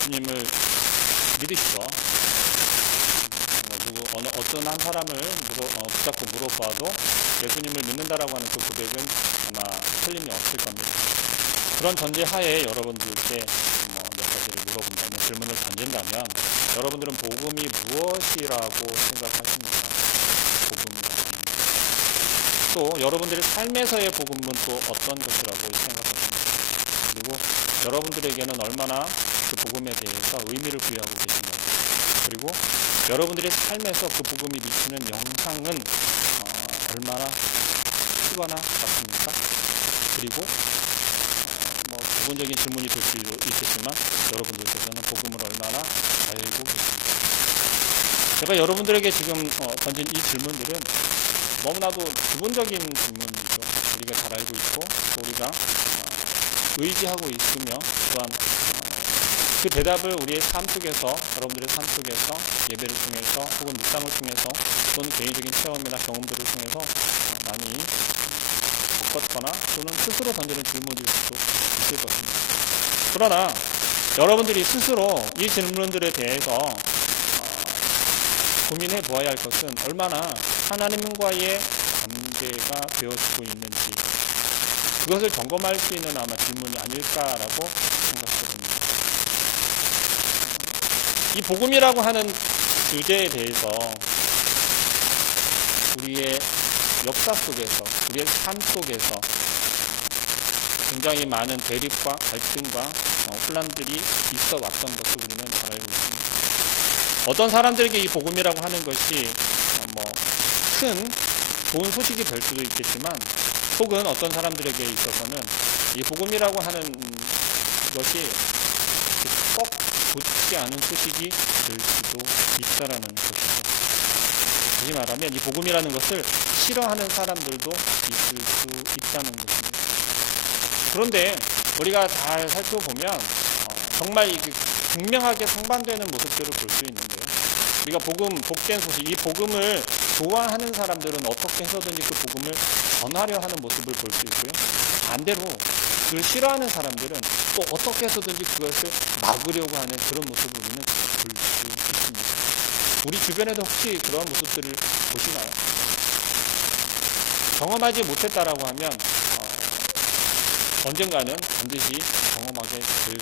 예수님을 믿으시죠. 어떤 한 사람을 붙잡고 물어봐도 예수님을 믿는다라고 하는 그 고백은 아마 틀림이 없을 겁니다. 그런 전제하에 여러분들께 몇 가지를 물어본다면, 질문을 던진다면, 여러분들은 복음이 무엇이라고 생각하십니까? 복음이라고. 또 여러분들의 삶에서의 복음은 또 어떤 것이라고 생각하십니까? 그리고 여러분들에게는 얼마나 그 복음에 대해서 의미를 부여하고 계신가? 그리고 여러분들의 삶에서 그 복음이 미치는 영향은 얼마나 크거나 같습니까? 그리고 부분적인 질문이 될 수 있겠지만 여러분들께서는 복음을 얼마나 알고 계십니까? 제가 여러분들에게 지금 던진 이 질문들은 너무나도 기본적인 질문이죠. 우리가 잘 알고 있고 우리가 의지하고 있으며, 또한 그 대답을 우리의 삶 속에서, 여러분들의 삶 속에서, 예배를 통해서 혹은 묵상을 통해서 또는 개인적인 체험이나 경험들을 통해서 많이 겪었거나 또는 스스로 던지는 질문일 수도 있을 것입니다. 그러나 여러분들이 스스로 이 질문들에 대해서 고민해 보아야 할 것은 얼마나 하나님과의 관계가 되어지고 있는지, 그것을 점검할 수 있는 아마 질문이 아닐까라고 생각합니다. 이 복음이라고 하는 주제에 대해서 우리의 역사 속에서, 우리의 삶 속에서 굉장히 많은 대립과 갈등과 혼란들이 있어 왔던 것을 우리는 잘 알고 있습니다. 어떤 사람들에게 이 복음이라고 하는 것이 큰 좋은 소식이 될 수도 있겠지만, 혹은 어떤 사람들에게 있어서는 이 복음이라고 하는 것이 썩 좋지 않은 소식이 될 수도 있다라는 것입니다. 다시 말하면 이 복음이라는 것을 싫어하는 사람들도 있을 수 있다는 것입니다. 그런데 우리가 잘 살펴보면 정말 극명하게 상반되는 모습들을 볼 수 있는데요. 우리가 복된 소식, 이 복음을 좋아하는 사람들은 어떻게 해서든지 그 복음을 전하려 하는 모습을 볼 수 있고요. 반대로 그걸 싫어하는 사람들은 또 어떻게 해서든지 그것을 막으려고 하는 그런 모습을 우리는 볼 수 있습니다. 우리 주변에도 혹시 그런 모습들을 보시나요? 경험하지 못했다라고 하면 언젠가는 반드시 경험하게 될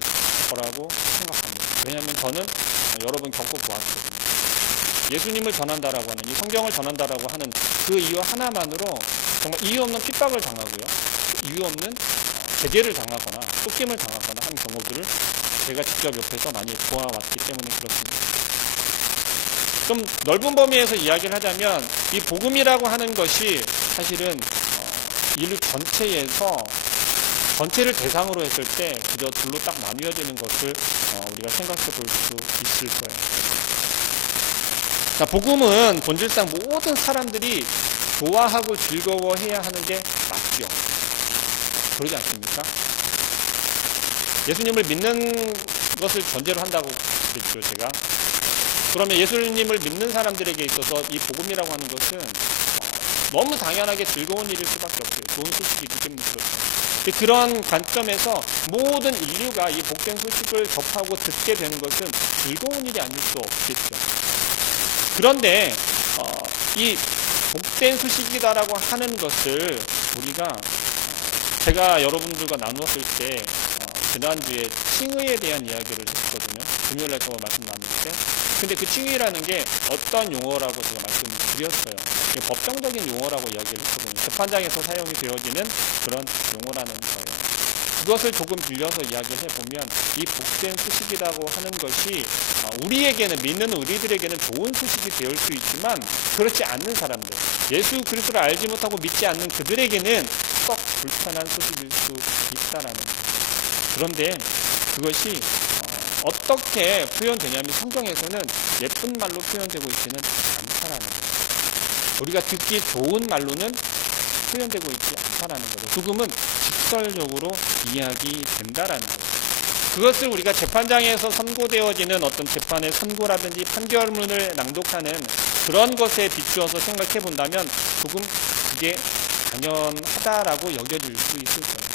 거라고 생각합니다. 왜냐하면 저는 여러 번 겪어보았거든요. 예수님을 전한다라고 하는, 이 성경을 전한다라고 하는 그 이유 하나만으로 정말 이유 없는 핍박을 당하고요, 이유 없는 제재를 당하거나 쫓김을 당하거나 하는 경우들을 제가 직접 옆에서 많이 보아왔기 때문에 그렇습니다. 좀 넓은 범위에서 이야기를 하자면 이 복음이라고 하는 것이 사실은 인류 전체를 대상으로 했을 때 그저 둘로 딱 나뉘어지는 것을 우리가 생각해 볼 수 있을 거예요. 자, 복음은 본질상 모든 사람들이 좋아하고 즐거워해야 하는 게 맞죠. 그러지 않습니까? 예수님을 믿는 것을 전제로 한다고 했죠, 제가. 그러면 예수님을 믿는 사람들에게 있어서 이 복음이라고 하는 것은 너무 당연하게 즐거운 일일 수밖에 없어요. 좋은 소식이기 때문에 그렇죠. 그런 관점에서 모든 인류가 이 복된 소식을 접하고 듣게 되는 것은 즐거운 일이 아닐 수 없겠죠. 그런데 이 복된 소식이다라고 하는 것을 우리가, 제가 여러분들과 나누었을 때 지난주에 칭의에 대한 이야기를 했거든요. 금요일날 저 말씀 나눌 때. 근데 그 칭의라는 게 어떤 용어라고 제가 말씀을 드렸어요. 법정적인 용어라고 이야기를 했거든요. 재판장에서 사용이 되어지는 그런 용어라는 거예요. 그것을 조금 빌려서 이야기를 해보면 이 복된 소식이라고 하는 것이 우리에게는, 믿는 우리들에게는 좋은 소식이 되어 수 있지만 그렇지 않는 사람들, 예수 그리스도를 알지 못하고 믿지 않는 그들에게는 썩 불편한 소식일 수 있다라는 거예요. 그런데 그것이 어떻게 표현되냐면 성경에서는 예쁜 말로 표현되고 있지는 않다라는 거예요. 우리가 듣기 좋은 말로는 표현되고 있지 않다라는 거죠. 복음은 직설적으로 이야기된다라는 거예요. 그것을 우리가 재판장에서 선고되어지는 어떤 재판의 선고라든지 판결문을 낭독하는 그런 것에 비추어서 생각해 본다면 조금 그게 당연하다라고 여겨질 수 있을 거예요.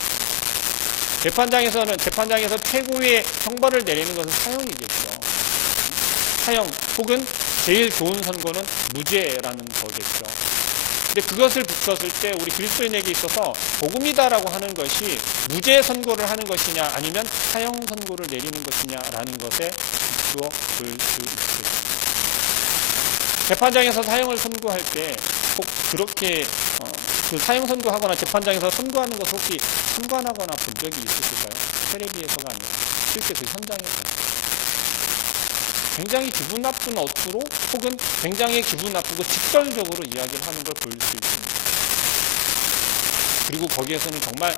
재판장에서 최고의 형벌을 내리는 것은 사형이겠죠. 사형 혹은 제일 좋은 선고는 무죄라는 거겠죠. 근데 그것을 붙였을 때 우리 그리스도인에게 있어서 복음이다라고 하는 것이 무죄 선고를 하는 것이냐 아니면 사형 선고를 내리는 것이냐라는 것에 비추어 볼 수 있습니다. 재판장에서 사형을 선고할 때 꼭 그렇게 그 사형 선고하거나 재판장에서 선고하는 것을 혹시 참관하거나 본 적이 있으실까요? 텔레비에서가 아니라 실제 그 현장에서 굉장히 기분 나쁜 어투로 혹은 굉장히 기분 나쁘고 직설적으로 이야기를 하는 걸 볼 수 있습니다. 그리고 거기에서는 정말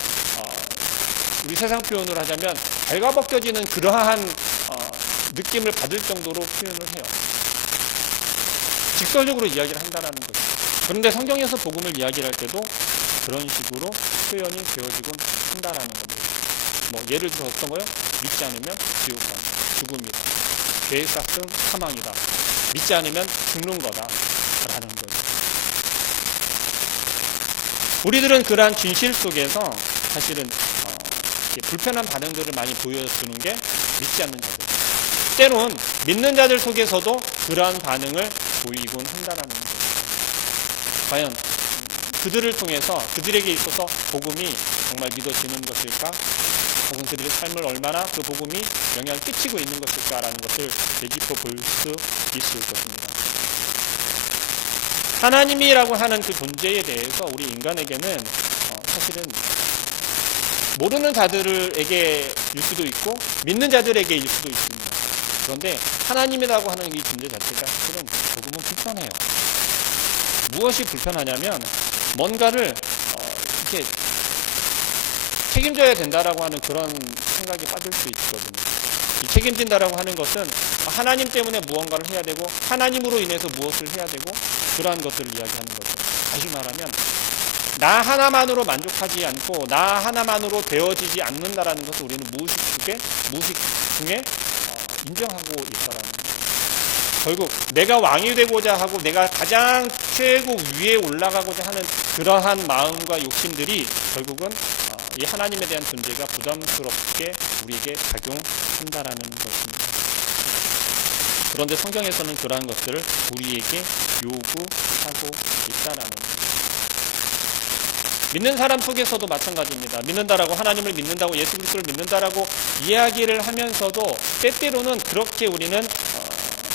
우리 세상 표현을 하자면 발가벗겨지는 그러한 느낌을 받을 정도로 표현을 해요. 직설적으로 이야기를 한다는 거죠. 그런데 성경에서 복음을 이야기할 때도 그런 식으로 표현이 되어지곤 한다라는 겁니다. 뭐 예를 들어 어떤 거요? 믿지 않으면 지옥 가, 죽음이다. 죄의 값은 사망이다. 믿지 않으면 죽는 거다. 라는 거죠. 우리들은 그러한 진실 속에서 사실은 불편한 반응들을 많이 보여주는 게 믿지 않는 자들. 때론 믿는 자들 속에서도 그러한 반응을 보이곤 한다는 거죠. 과연 그들을 통해서 그들에게 있어서 복음이 정말 믿어지는 것일까? 혹은 그들의 삶을 얼마나 그 복음이 영향을 끼치고 있는 것일까라는 것을 되짚어 볼 수 있을 것입니다. 하나님이라고 하는 그 존재에 대해서 우리 인간에게는 사실은 모르는 자들에게일 수도 있고 믿는 자들에게일 수도 있습니다. 그런데 하나님이라고 하는 이 존재 자체가 사실은 조금은 불편해요. 무엇이 불편하냐면 뭔가를 이렇게 책임져야 된다라고 하는 그런 생각이 빠질 수 있거든요. 이 책임진다라고 하는 것은 하나님 때문에 무언가를 해야 되고 하나님으로 인해서 무엇을 해야 되고 그러한 것들을 이야기하는 거죠. 다시 말하면 나 하나만으로 만족하지 않고 나 하나만으로 되어지지 않는다라는 것을 우리는 무의식 중에 인정하고 있다라는 거예요. 결국 내가 왕이 되고자 하고 내가 가장 최고 위에 올라가고자 하는 그러한 마음과 욕심들이 결국은 이 하나님에 대한 존재가 부담스럽게 우리에게 작용한다라는 것입니다. 그런데 성경에서는 그러한 것들을 우리에게 요구하고 있다라는 거예요. 믿는 사람 속에서도 마찬가지입니다. 믿는다라고 하나님을 믿는다고 예수 그리스도를 믿는다라고 이야기를 하면서도 때때로는 그렇게 우리는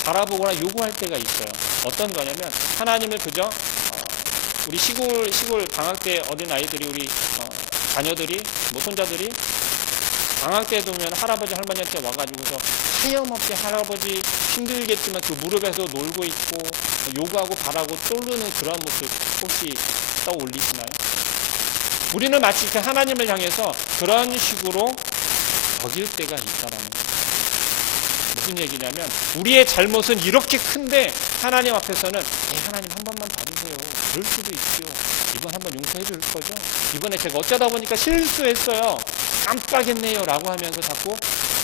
바라보거나 요구할 때가 있어요. 어떤 거냐면 하나님을 그저 우리 시골 방학 때 어린 아이들이 우리 자녀들이 뭐 손자들이 방학 때 되면 할아버지 할머니한테 와가지고서 하염없이 할아버지 힘들겠지만 그 무릎에서 놀고 있고 요구하고 바라고 떠오르는 그런 모습 혹시 떠올리시나요? 우리는 마치 그 하나님을 향해서 그런 식으로 여길 때가 있다라는 거예요. 무슨 얘기냐면 우리의 잘못은 이렇게 큰데 하나님 앞에서는 하나님 한 번만 봐주세요. 그럴 수도 있죠. 이번 한번 용서해 줄 거죠. 이번에 제가 어쩌다 보니까 실수했어요. 깜빡했네요. 라고 하면서 자꾸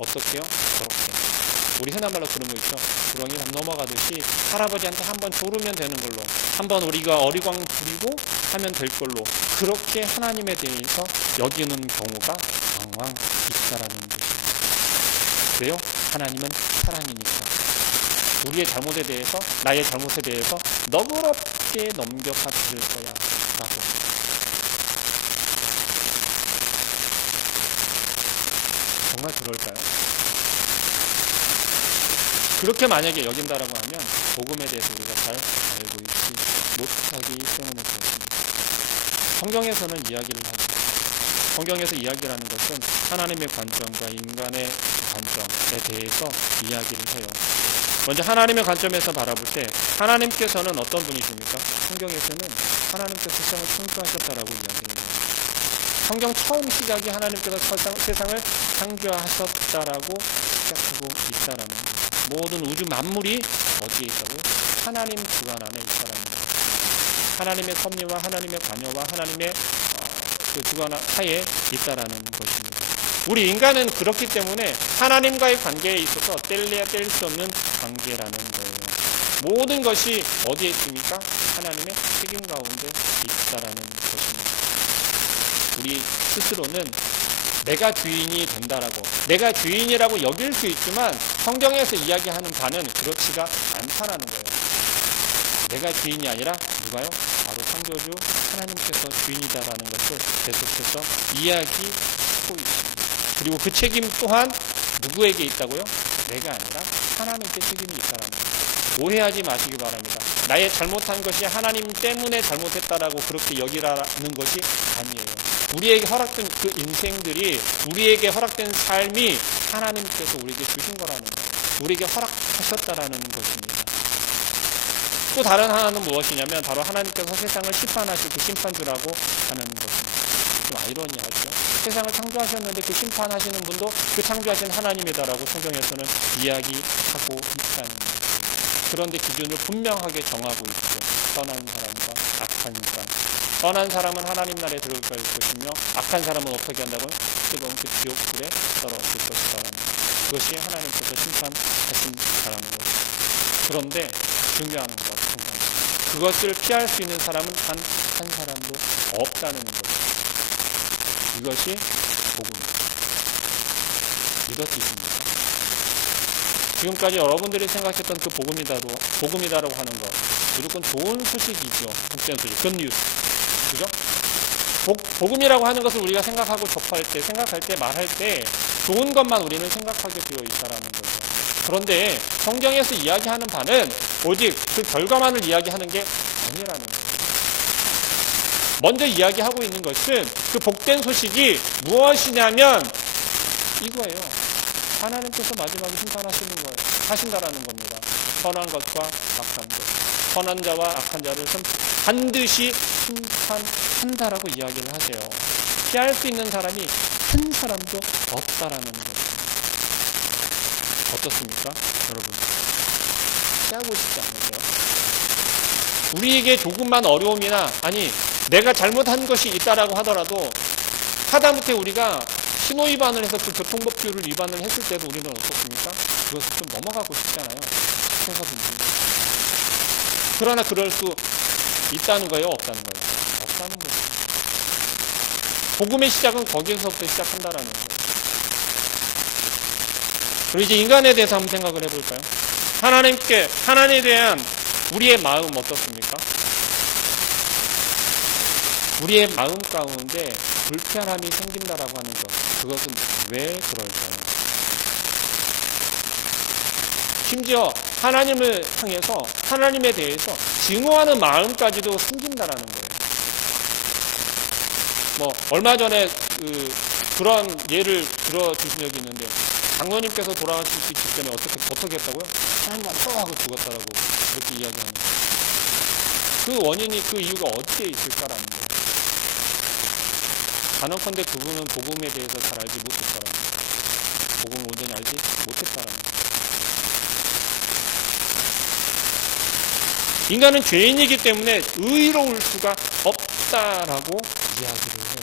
어떻게요? 저렇게. 우리 흔한 말로 그런 거 있죠. 구렁이 넘어가듯이 할아버지한테 한번 조르면 되는 걸로 한번 우리가 어리광 부리고 하면 될 걸로 그렇게 하나님에 대해서 여기는 경우가 왕왕 있다라는 것입니다. 왜요? 하나님은 사랑이니까 우리의 잘못에 대해서 나의 잘못에 대해서 너그럽게 넘겨가 드릴 거야 라고. 정말 그럴까요? 그렇게 만약에 여긴다라고 하면 복음에 대해서 우리가 잘 알고 있지 못하기 때문에 그렇습니다. 성경에서는 이야기를 하죠. 성경에서 이야기라는 것은 하나님의 관점과 인간의 관점에 대해서 이야기를 해요. 먼저 하나님의 관점에서 바라볼 때 하나님께서는 어떤 분이십니까? 성경에서는 하나님께서 세상을 창조하셨다라고 이야기를 해요. 성경 처음 시작이 하나님께서 세상을 창조하셨다라고 시작하고 있다라는 거예요. 모든 우주 만물이 어디에 있다고? 하나님 주관 안에 있다라는 거예요. 하나님의 섭리와 하나님의 관여와 하나님의 그 주관 하에 있다라는 것입니다. 우리 인간은 그렇기 때문에 하나님과의 관계에 있어서 뗄래야 뗄 수 없는 관계라는 거예요. 모든 것이 어디에 있습니까? 하나님의 책임 가운데 있다라는 것입니다. 우리 스스로는 내가 주인이 된다라고, 내가 주인이라고 여길 수 있지만 성경에서 이야기하는 바는 그렇지가 않다라는 거예요. 내가 주인이 아니라 누가요? 바로 창조주 하나님께서 주인이다라는 것을 계속해서 이야기하고 있습니다. 그리고 그 책임 또한 누구에게 있다고요? 내가 아니라 하나님께 책임이 있다라는 거예요. 오해하지 마시기 바랍니다. 나의 잘못한 것이 하나님 때문에 잘못했다라고 그렇게 여기라는 것이 아니에요. 우리에게 허락된 그 인생들이, 우리에게 허락된 삶이 하나님께서 우리에게 주신 거라는 거예요. 우리에게 허락하셨다라는 것입니다. 또 다른 하나는 무엇이냐면 바로 하나님께서 세상을 심판하실 그 심판주라고 하는 것입니다. 좀 아이러니하죠. 세상을 창조하셨는데 그 심판하시는 분도 그 창조하신 하나님이다라고 성경에서는 이야기하고 있다는 거예요. 그런데 기준을 분명하게 정하고 있죠. 선한 사람과 악한 사람. 선한 사람은 하나님 나라에 들어갈 것이며 악한 사람은 어떻게 한다고요? 뜨거운 그 지옥불에 떨어질 것이다. 그것이 하나님께서 심판하신 사람인 거죠. 그런데 중요한 것, 그것을 피할 수 있는 사람은 단 한 사람도 없다는 거죠. 이것이 복음입니다. 이것 뜻입니다. 지금까지 여러분들이 생각했던 그 복음이다라고 하는 것, 무조건 좋은 소식이죠. 복된 소식, 굿뉴스. 그죠? 복음이라고 하는 것을 우리가 생각하고 접할 때, 생각할 때, 말할 때 좋은 것만 우리는 생각하게 되어 있다라는 거죠. 그런데 성경에서 이야기하는 바는 오직 그 결과만을 이야기하는 게 아니라는 거예요. 먼저 이야기하고 있는 것은 그 복된 소식이 무엇이냐면 이거예요. 하나님께서 마지막에 심판하시는 거예요. 하신다라는 겁니다. 선한 것과 악한 것. 선한 자와 악한 자를 반드시 심판한다라고 이야기를 하세요. 피할 수 있는 사람이 한 사람도 없다라는 거예요. 어떻습니까? 여러분. 피하고 싶지 않으세요? 우리에게 조금만 어려움이나 아니 내가 잘못한 것이 있다라고 하더라도 하다못해 우리가 신호 위반을 해서 그 교통법규를 위반을 했을 때도 우리는 어떻습니까? 그것을 좀 넘어가고 싶잖아요. 해서든지. 그러나 그럴 수 있다는 거예요? 없다는 거예요? 없다는 거예요. 복음의 시작은 거기에서부터 시작한다라는 거예요. 그리고 이제 인간에 대해서 한번 생각을 해볼까요? 하나님에 대한 우리의 마음 어떻습니까? 우리의 마음 가운데 불편함이 생긴다라고 하는 것. 그것은 왜 그럴까요? 심지어 하나님을 향해서 하나님에 대해서 증오하는 마음까지도 생긴다라는 거예요. 얼마 전에 그런 예를 들어주신 적이 있는데 장로님께서 돌아가시기 직전에 어떻게 했다고요? 하나님 앞서 하고 죽었다라고 그렇게 이야기하는 거예요. 그 원인이, 그 이유가 어디에 있을까라는 거예요. 단언컨대 그분은 복음에 대해서 잘 알지 못했다라는 거예요. 복음을 온전히 알지 못했다라는 거예요. 인간은 죄인이기 때문에 의로울 수가 없다라고 이야기를 해요.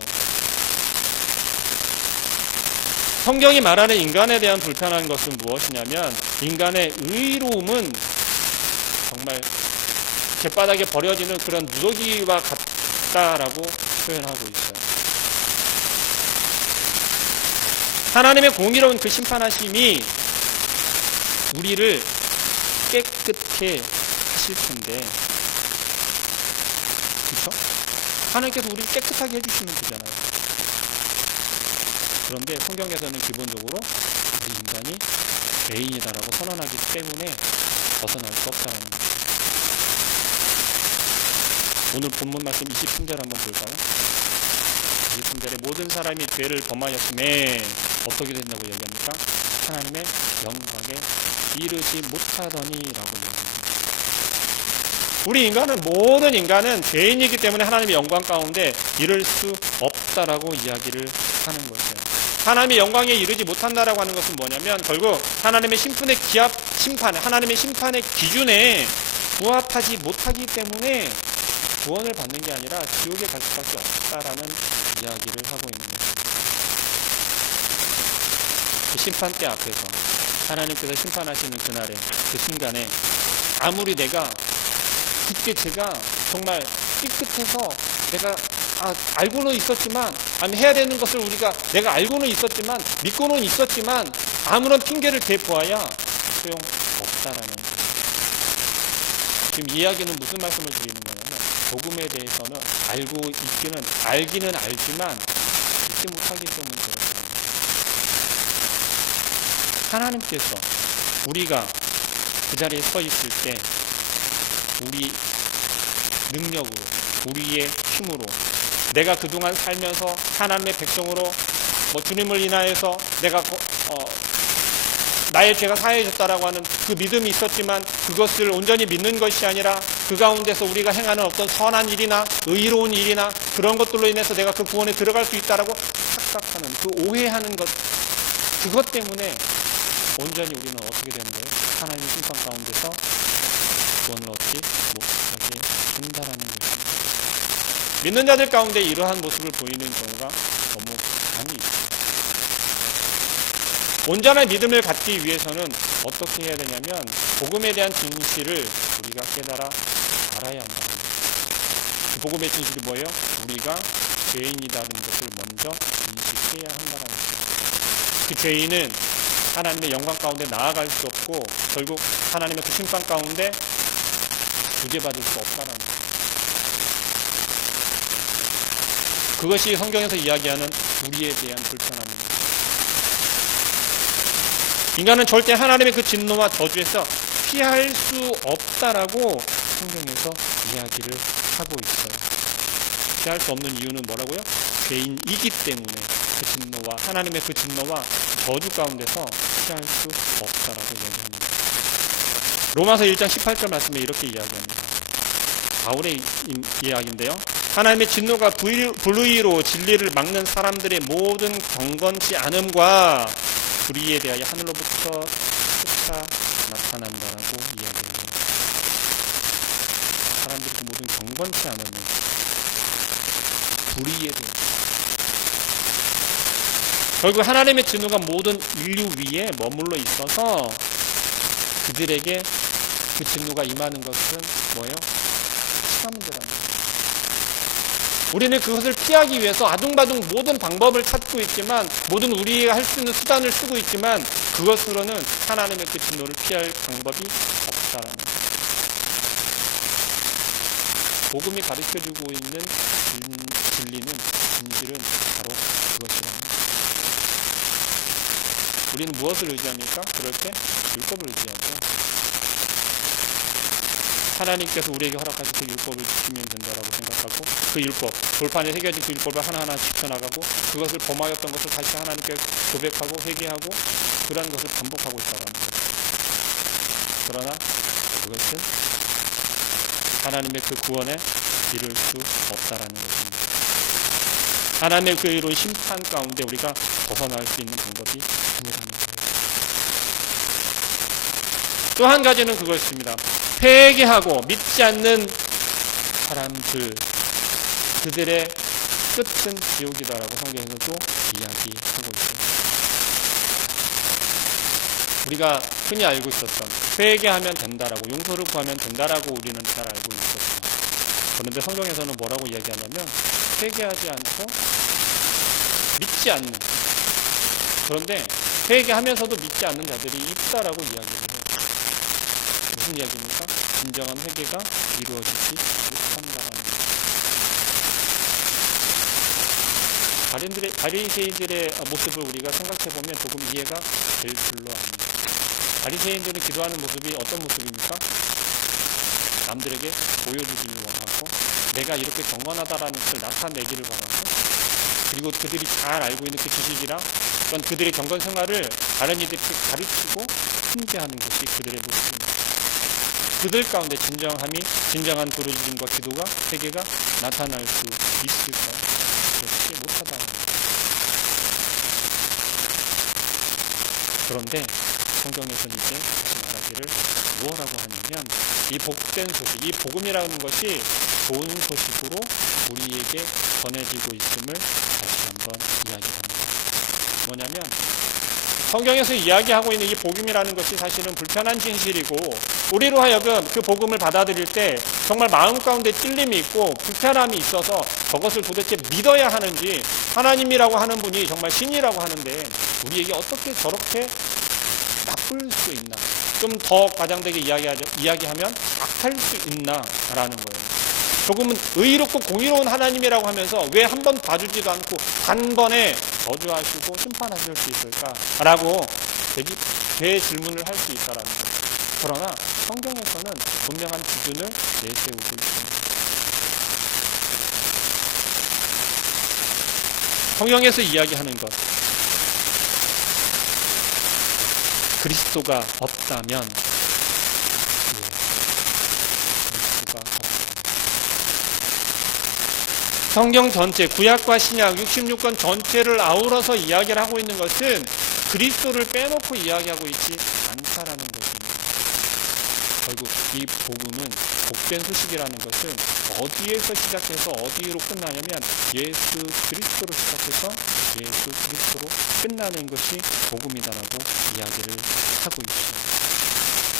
성경이 말하는 인간에 대한 불편한 것은 무엇이냐면 인간의 의로움은 정말 갯바닥에 버려지는 그런 누더기와 같다라고 표현하고 있어요. 하나님의 공의로운 그 심판하심이 우리를 깨끗해 하실 텐데, 그렇죠? 하나님께서 우리를 깨끗하게 해주시면 되잖아요. 그런데 성경에서는 기본적으로 우리 인간이 죄인이다라고 선언하기 때문에 벗어날 수 없다는 거예요. 오늘 본문 말씀 23절 한번 볼까요? 23절에 모든 사람이 죄를 범하였음에 어떻게 된다고 얘기합니까? 하나님의 영광에 이르지 못하더니라고 얘기합니다. 우리 모든 인간은 죄인이기 때문에 하나님의 영광 가운데 이를 수 없다라고 이야기를 하는 것이에요. 하나님의 영광에 이르지 못한다라고 하는 것은 뭐냐면 결국 하나님의 하나님의 심판의 기준에 부합하지 못하기 때문에 구원을 받는 게 아니라 지옥에 갈 수밖에 없다라는 이야기를 하고 있는 거예요. 그 심판대 앞에서 하나님께서 심판하시는 그날에 그 순간에 아무리 제가 정말 삐끗해서 내가 알고는 있었지만, 아니 해야 되는 것을 내가 알고는 있었지만, 믿고는 있었지만, 아무런 핑계를 대보아야 소용없다라는 거예요. 지금 이야기는 무슨 말씀을 드리는 거냐면, 복음에 대해서는 알기는 알지만, 믿지 못하기 때문에 그렇습니다. 하나님께서 우리가 그 자리에 서 있을 때, 우리 능력으로, 우리의 힘으로, 내가 그동안 살면서 하나님의 백성으로 주님을 인하여서 내가 나의 죄가 사해졌다라고 하는 그 믿음이 있었지만, 그것을 온전히 믿는 것이 아니라 그 가운데서 우리가 행하는 어떤 선한 일이나 의로운 일이나 그런 것들로 인해서 내가 그 구원에 들어갈 수 있다라고 착각하는, 그 오해하는 것, 그것 때문에 온전히 우리는 어떻게 되는 거예요? 하나님의 심판 가운데서 구원을 얻지 못하게 된다라는 거예요. 믿는 자들 가운데 이러한 모습을 보이는 경우가 너무 많이 있어요. 온전한 믿음을 갖기 위해서는 어떻게 해야 되냐면, 복음에 대한 진실을 우리가 깨달아 알아야 한다는 거예요. 그 복음의 진실이 뭐예요? 우리가 죄인이라는 것을 먼저 인식해야 한다는 거예요. 그 죄인은 하나님의 영광 가운데 나아갈 수 없고, 결국 하나님의 그 심판 가운데 구제받을 수 없다는 거예요. 그것이 성경에서 이야기하는 우리에 대한 불편함입니다. 인간은 절대 하나님의 그 진노와 저주에서 피할 수 없다라고 성경에서 이야기를 하고 있어요. 피할 수 없는 이유는 뭐라고요? 죄인이기 때문에 그 진노와, 하나님의 그 진노와 저주 가운데서 피할 수 없다라고 이야기합니다. 로마서 1장 18절 말씀에 이렇게 이야기합니다. 바울의 이야기인데요. 하나님의 진노가 불의로 진리를 막는 사람들의 모든 경건치 않음과 불의에 대하여 하늘로부터 쫓아 나타난다라고 이야기합니다. 사람들의 그 모든 경건치 않음은 불의에 대해, 결국 하나님의 진노가 모든 인류 위에 머물러 있어서 그들에게 그 진노가 임하는 것은 뭐예요? 시간 문제라는 거예요. 우리는 그것을 피하기 위해서 아둥바둥 모든 방법을 찾고 있지만, 모든 우리가 할 수 있는 수단을 쓰고 있지만, 그것으로는 하나님의 그 진노를 피할 방법이 없다라는 거예요. 복음이 가르쳐주고 있는 진리는, 진실은 바로 그것이랍니다. 우리는 무엇을 의지합니까? 그럴 때 율법을 의지하죠. 하나님께서 우리에게 허락하신 그 율법을 지키면 된다라고 생각하고, 그 율법, 돌판에 새겨진 그 율법을 하나하나 지켜나가고, 그것을 범하였던 것을 다시 하나님께 고백하고 회개하고, 그러한 것을 반복하고 있다는 거예요. 그러나 그것은 하나님의 그 구원에 이를 수 없다라는 것입니다. 하나님의 그 의로운 심판 가운데 우리가 벗어날 수 있는 방법이 아니라는 거예요. 또 한 가지는 그것입니다. 회개하고 믿지 않는 사람들, 그들의 끝은 지옥이다라고 성경에서도 이야기하고 있습니다. 우리가 흔히 알고 있었던 회개하면 된다라고, 용서를 구하면 된다라고 우리는 잘 알고 있었죠. 그런데 성경에서는 뭐라고 이야기하냐면, 회개하지 않고 믿지 않는, 그런데 회개하면서도 믿지 않는 자들이 있다라고 이야기해요. 무슨 이야기입니까? 진정한 회개가 이루어지지 못한다는 거예요. 바리새인들의 모습을 우리가 생각해보면 조금 이해가 될 줄로 압니다. 바리새인들이 기도하는 모습이 어떤 모습입니까? 남들에게 보여주기 원하고, 내가 이렇게 경건하다라는 것을 나타내기를 바라고, 그리고 그들이 잘 알고 있는 그 지식이랑 어떤 그들의 경건 생활을 다른 이들에게 가르치고 숭배하는 것이 그들의 모습입니다. 그들 가운데 진정한 부르짖음과 기도가, 회개가 나타날 수 있을까요? 그렇지 못하다. 그런데 성경에서는 이제 말하기를 무엇라고 하냐면, 이 복된 소식, 이 복음이라는 것이 좋은 소식으로 우리에게 전해지고 있음을 다시 한번 이야기합니다. 뭐냐면, 성경에서 이야기하고 있는 이 복음이라는 것이 사실은 불편한 진실이고 우리로 하여금 그 복음을 받아들일 때 정말 마음 가운데 찔림이 있고 불편함이 있어서 저것을 도대체 믿어야 하는지, 하나님이라고 하는 분이 정말 신이라고 하는데 우리에게 어떻게 저렇게 나쁠 수 있나, 좀 더 과장되게 이야기하면 악할 수 있나라는 거예요. 조금은 의롭고 공의로운 하나님이라고 하면서 왜 한 번 봐주지도 않고 단번에 저주하시고 심판하실 수 있을까라고 대질문을 할 수 있다라는 거예요. 그러나 성경에서는 분명한 기준을 내세우고 있습니다. 성경에서 이야기하는 것, 그리스도가 없다면, 성경 전체, 구약과 신약 66권 전체를 아우러서 이야기를 하고 있는 것은 그리스도를 빼놓고 이야기하고 있지 않다라는 것입니다. 결국 이 복음은, 복된 소식이라는 것은 어디에서 시작해서 어디로 끝나냐면 예수 그리스도로 시작해서 예수 그리스도로 끝나는 것이 복음이다라고 이야기를 하고 있습니다.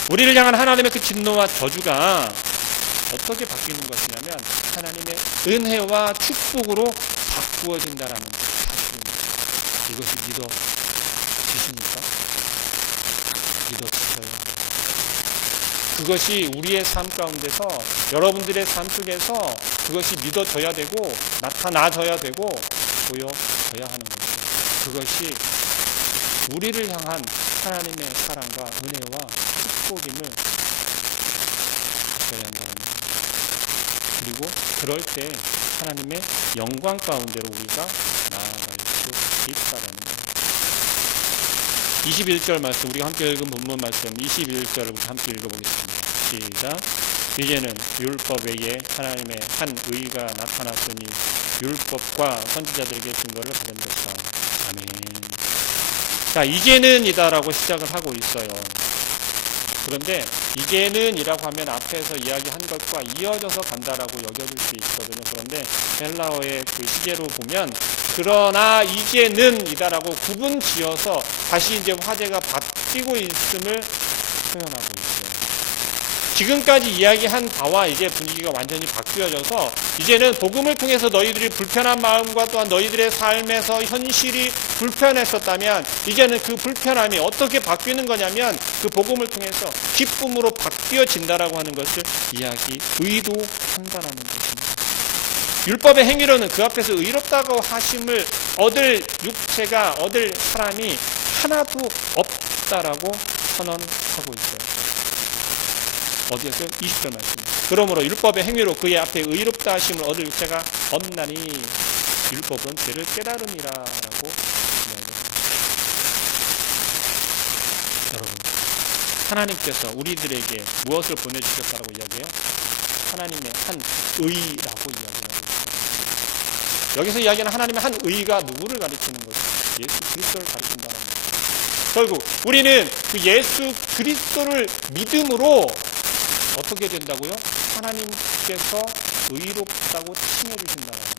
우리를 향한 하나님의 그 진노와 저주가 어떻게 바뀌는 것이냐면 하나님의 은혜와 축복으로 바꾸어진다라는 사실입니다. 이것이 믿어지십니까? 믿어지셔야 합니다. 그것이 우리의 삶 가운데서, 여러분들의 삶 속에서 그것이 믿어져야 되고 나타나져야 되고 보여져야 하는 것입니다. 그것이 우리를 향한 하나님의 사랑과 은혜와 축복임을 바쳐야 한다는 것입니다. 그리고 그럴 때 하나님의 영광 가운데로 우리가 나아갈 수 있다라는 거예요. 21절 말씀, 우리가 함께 읽은 본문 말씀 21절을 우리 함께 읽어보겠습니다. 시작. 이제는 율법 외에 하나님의 한 의가 나타났으니 율법과 선지자들에게 증거를 받은 것이다. 아멘. 자, 이제는 이다라고 시작을 하고 있어요. 그런데 이제는 이라고 하면 앞에서 이야기한 것과 이어져서 간다라고 여겨질 수 있거든요. 그런데 헬라어의 그 시제로 보면 그러나 이제는 이다라고 구분 지어서 다시 이제 화제가 바뀌고 있음을 표현하고 있어요. 지금까지 이야기한 바와 이제 분위기가 완전히 바뀌어져서 이제는 복음을 통해서 너희들이 불편한 마음과 또한 너희들의 삶에서 현실이 불편했었다면 이제는 그 불편함이 어떻게 바뀌는 거냐면 그 복음을 통해서 기쁨으로 바뀌어진다라고 하는 것을 의도한다라는 것입니다. 율법의 행위로는 그 앞에서 의롭다고 하심을 얻을 육체가, 얻을 사람이 하나도 없다라고 선언하고 있어요. 어디에서요? 20절 말씀입니다. 그러므로 율법의 행위로 그의 앞에 의롭다 하심을 얻을 육체가 없나니 율법은 죄를 깨달음이라라고 이야기합니다. 여러분, 하나님께서 우리들에게 무엇을 보내주셨다라고 이야기해요? 하나님의 한 의라고 이야기하고 있어요. 여기서 이야기하는 하나님의 한 의가 누구를 가리키는 것이죠? 예수 그리스도를 가리킨다는 거예요. 결국 우리는 그 예수 그리스도를 믿음으로 어떻게 된다고요? 하나님께서 의롭다고 칭해 주신다는 거예요.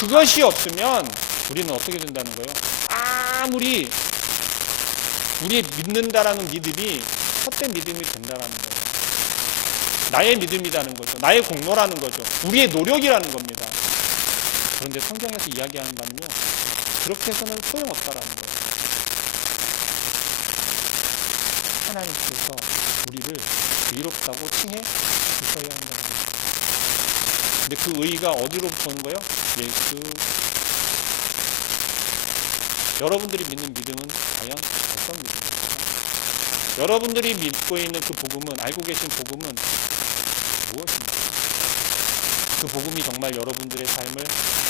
그것이 없으면 우리는 어떻게 된다는 거예요? 아무리 우리의 믿는다라는 믿음이 헛된 믿음이 된다라는 거예요. 나의 믿음이라는 거죠. 나의 공로라는 거죠. 우리의 노력이라는 겁니다. 그런데 성경에서 이야기하는 바는요, 그렇게 해서는 소용없다라는 거예요. 하나님께서 우리를 의롭다고 칭해 주셔야 한다는 거예요. 근데 그 의가 어디로부터 오는 거예요? 예수. 여러분들이 믿는 믿음은 과연 어떤 믿음입니까? 여러분들이 믿고 있는 그 복음은, 알고 계신 복음은 무엇입니까? 그 복음이 정말 여러분들의 삶을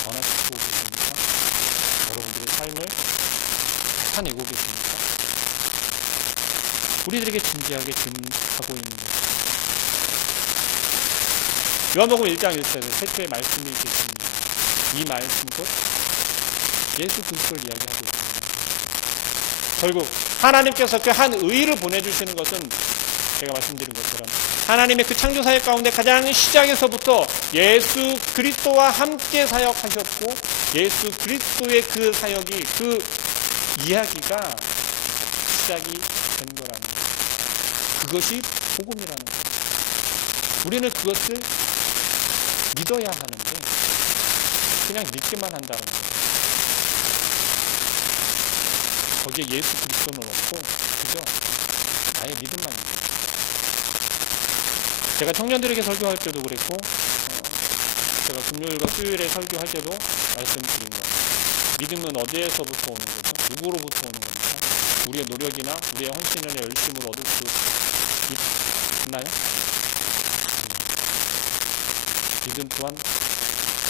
변화시키고 계십니까? 여러분들의 삶을 살아내고 계십니까? 우리들에게 진지하게 질문하고 있는 것입니다. 요한복음 1장 1절에 태초에 말씀이 계십니다. 이 말씀 곧 예수 그리스도를 이야기하고 있습니다. 결국 하나님께서 그 한 의를 보내주시는 것은 제가 말씀드린 것처럼 하나님의 그 창조사역 가운데 가장 시작에서부터 예수 그리스도와 함께 사역하셨고 예수 그리스도의 그 사역이, 그 이야기가 시작이 된 거라는 거예요. 그것이 복음이라는 거예요. 우리는 그것을 믿어야 하는데 그냥 믿기만 한다는 거예요. 거기에 예수 그리스도는 없고 그죠? 아예 믿음만 있어요. 제가 청년들에게 설교할 때도 그랬고 제가 금요일과 수요일에 설교할 때도 말씀드린 거예요. 믿음은 어디에서부터 오는 거죠? 누구로부터 오는 겁니까? 우리의 노력이나 우리의 헌신이나 열심으로 얻을 수 있나요? 믿음 또한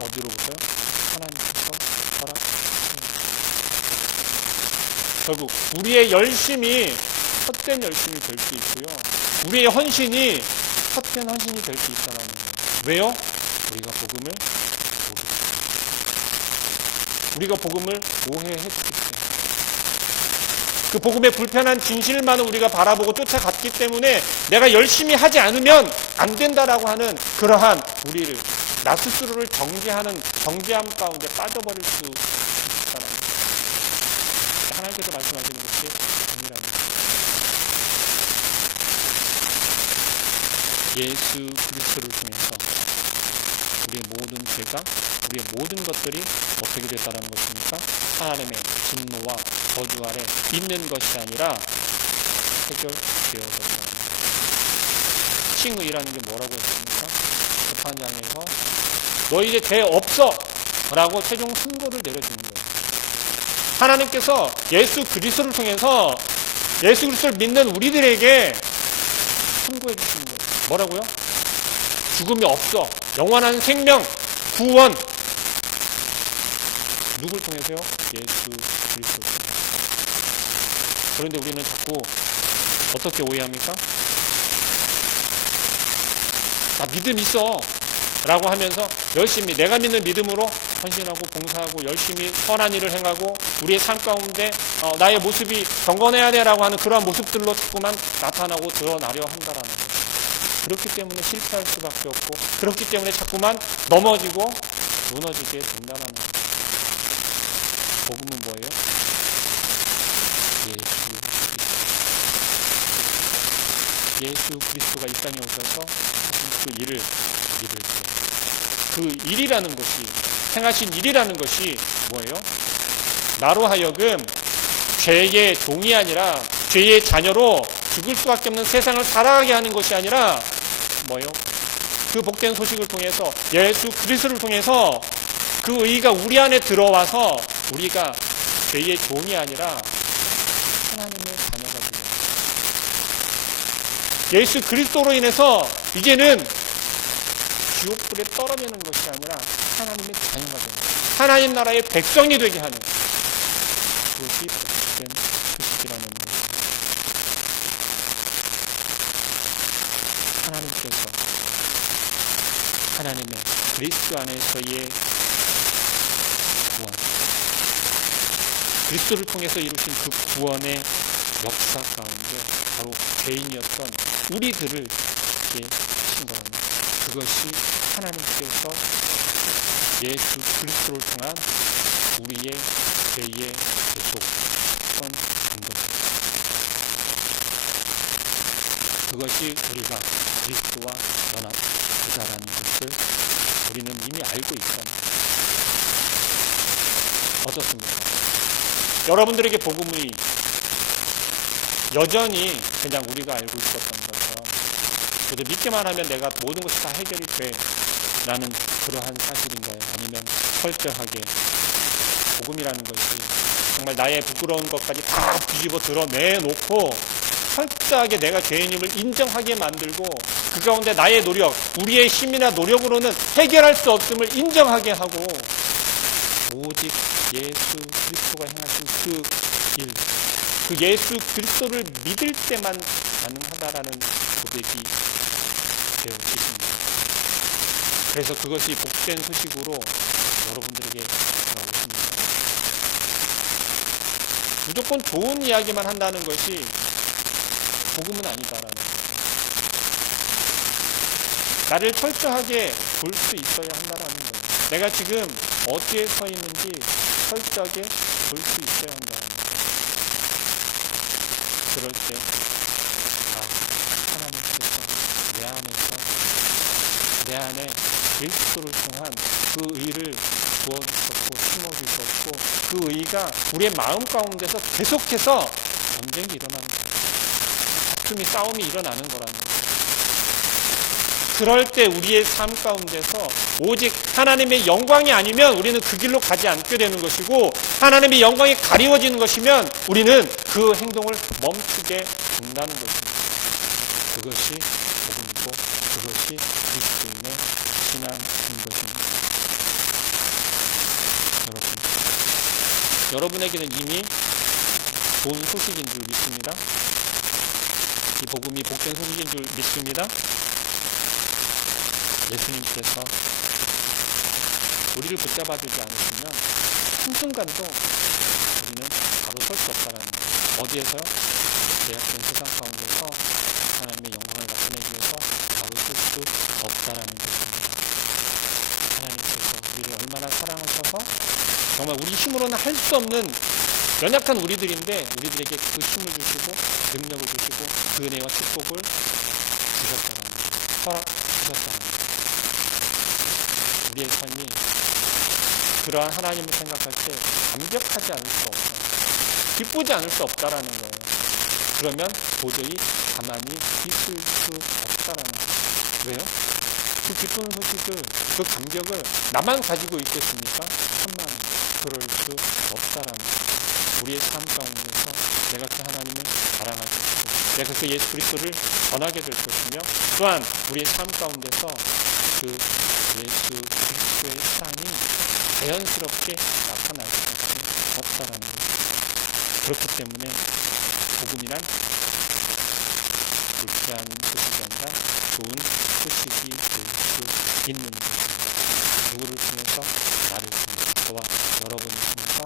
어디로부터요? 하나님께서 허락. 결국 우리의 열심이 헛된 열심이 될 수 있고요. 우리의 헌신이 헛된 헌신이 될 수 있다는 거예요. 왜요? 우리가 복음을 우리가 복음을 오해했기 때문에 그 복음의 불편한 진실만을 우리가 바라보고 쫓아갔기 때문에 내가 열심히 하지 않으면 안 된다라고 하는 그러한 우리를 나 스스로를 정죄함 가운데 빠져버릴 수 있다는 거예요. 하나님께서 말씀하시는 것이 아니라는 거예요. 예수 그리스도를 통해서 우리의 모든 죄가 우리의 모든 것들이 어떻게 됐다는 것입니까? 하나님의 진노와 저주 아래 있는 것이 아니라 해결되어졌다. 칭의라는 게 뭐라고 했습니까? 재판장에서 너 이제 죄 없어 라고 최종 선고를 내려주는 거예요. 하나님께서 예수 그리스도를 통해서 예수 그리스도를 믿는 우리들에게 선고해 주시는 거예요. 뭐라고요? 죽음이 없어. 영원한 생명, 구원. 누굴 통해서요? 예수 그리스도. 그런데 우리는 자꾸 어떻게 오해합니까? 나 믿음 있어 라고 하면서 열심히 내가 믿는 믿음으로 헌신하고 봉사하고 열심히 선한 일을 행하고 우리의 삶 가운데 나의 모습이 경건해야 돼라고 하는 그러한 모습들로 자꾸만 나타나고 드러나려 한다라는 거예요. 그렇기 때문에 실패할 수밖에 없고 그렇기 때문에 자꾸만 넘어지고 무너지게 된다는 거예요. 복음은 뭐예요? 예수 그리스도가 이 땅에 오셔서 그 일을 이룰 때 그 일이라는 것이 행하신 일이라는 것이 뭐예요? 나로 하여금 죄의 종이 아니라 죄의 자녀로 죽을 수밖에 없는 세상을 살아가게 하는 것이 아니라 뭐예요? 그 복된 소식을 통해서 예수 그리스도를 통해서 그 의가 우리 안에 들어와서 우리가 죄의 종이 아니라 하나님의 자녀가 되고 예수 그리스도로 인해서 이제는 지옥불에 떨어지는 것이 아니라 하나님의 자녀가 되는 하나님 나라의 백성이 되게 하는 그것이 복된 소식이라는 거예요. 하나님께서 하나님의 그리스도 안에서의 구원 그리스도를 통해서 이루신 그 구원의 역사 가운데 바로 죄인이었던 우리들을 하신 거라는 그것이 하나님께서 예수 그리스도를 통한 우리의 죄의 구속권 정도입니다. 그것이 우리가 그리스도와 연합하다라는 것을 우리는 이미 알고 있습니다. 어떻습니까? 여러분들에게 복음이 여전히 그냥 우리가 알고 있었던 것처럼 그래도 믿기만 하면 내가 모든 것이 다 해결이 돼 라는 그러한 사실인가요? 아니면 철저하게 복음이라는 것이 정말 나의 부끄러운 것까지 다 뒤집어 드러내놓고 철저하게 내가 죄인임을 인정하게 만들고 그 가운데 나의 노력, 우리의 힘이나 노력으로는 해결할 수 없음을 인정하게 하고 오직 예수 그리스도가 행하신 그 일, 그 예수 그리스도를 믿을 때만 가능하다라는 고백이 되어지십니다. 그래서 그것이 복된 소식으로 여러분들에게 돌아오십니다. 무조건 좋은 이야기만 한다는 것이 복음은 아니다라는 거예요. 나를 철저하게 볼 수 있어야 한다라는 거예요. 내가 지금 어디에 서 있는지 철저하게 볼 수 있어야 한다는 거예요. 그럴 때 하나님께서 내 안에 그리스도를 통한 그 의를 부어주셨고 심어주셨고 그 의가 우리의 마음 가운데서 계속해서 전쟁이 일어나는 거예요. 다툼이 싸움이 일어나는 거라는 거예요. 그럴 때 우리의 삶 가운데서 오직 하나님의 영광이 아니면 우리는 그 길로 가지 않게 되는 것이고 하나님의 영광이 가리워지는 것이면 우리는 그 행동을 멈추게 된다는 것입니다. 그것이 복음이고 그것이 그리스도인의 신앙인 것입니다. 여러분에게는 이미 좋은 소식인 줄 믿습니다. 이 복음이 복된 소식인 줄 믿습니다. 예수님께서 우리를 붙잡아주지 않으시면 한순간도 우리는 바로 설 수 없다는 거예요. 어디에서요? 죄악된 세상 가운데서 하나님의 영광을 나타내기 위해서 바로 설 수 없다라는 것입니다. 하나님께서 우리를 얼마나 사랑하셔서 정말 우리 힘으로는 할 수 없는 연약한 우리들인데 우리들에게 그 힘을 주시고 능력을 주시고 그 은혜와 축복을 주셨다는 거예요. 허락 주셨다는 거예요. 우리의 삶이 그러한 하나님을 생각할 때 완벽하지 않을 수 없다. 기쁘지 않을 수 없다라는 거예요. 그러면 도저히 가만히 있을 수 없다라는 거예요. 왜요? 그 기쁜 소식을, 그 감격을 나만 가지고 있겠습니까? 천만 그럴 수 없다라는 거예요. 우리의 삶 가운데서 내가 그 하나님을 자랑할 것이고 내가 그 예수 그리스도를 전하게 될 것이며 또한 우리의 삶 가운데서 그 예수 그리스도의 사랑이 자연스럽게 나타날 수밖에 없다라는 거죠. 그렇기 때문에 복음이란 불쾌한 소식이 아니라 좋은 소식이 될 수 있는 것입니다. 누구를 통해서? 나를 통해서, 저와 여러분을 통해서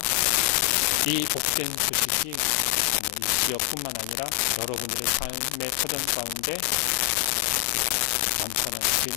이 복된 소식이 이 지역뿐만 아니라 여러분들의 삶의 터전 가운데 넘쳐나길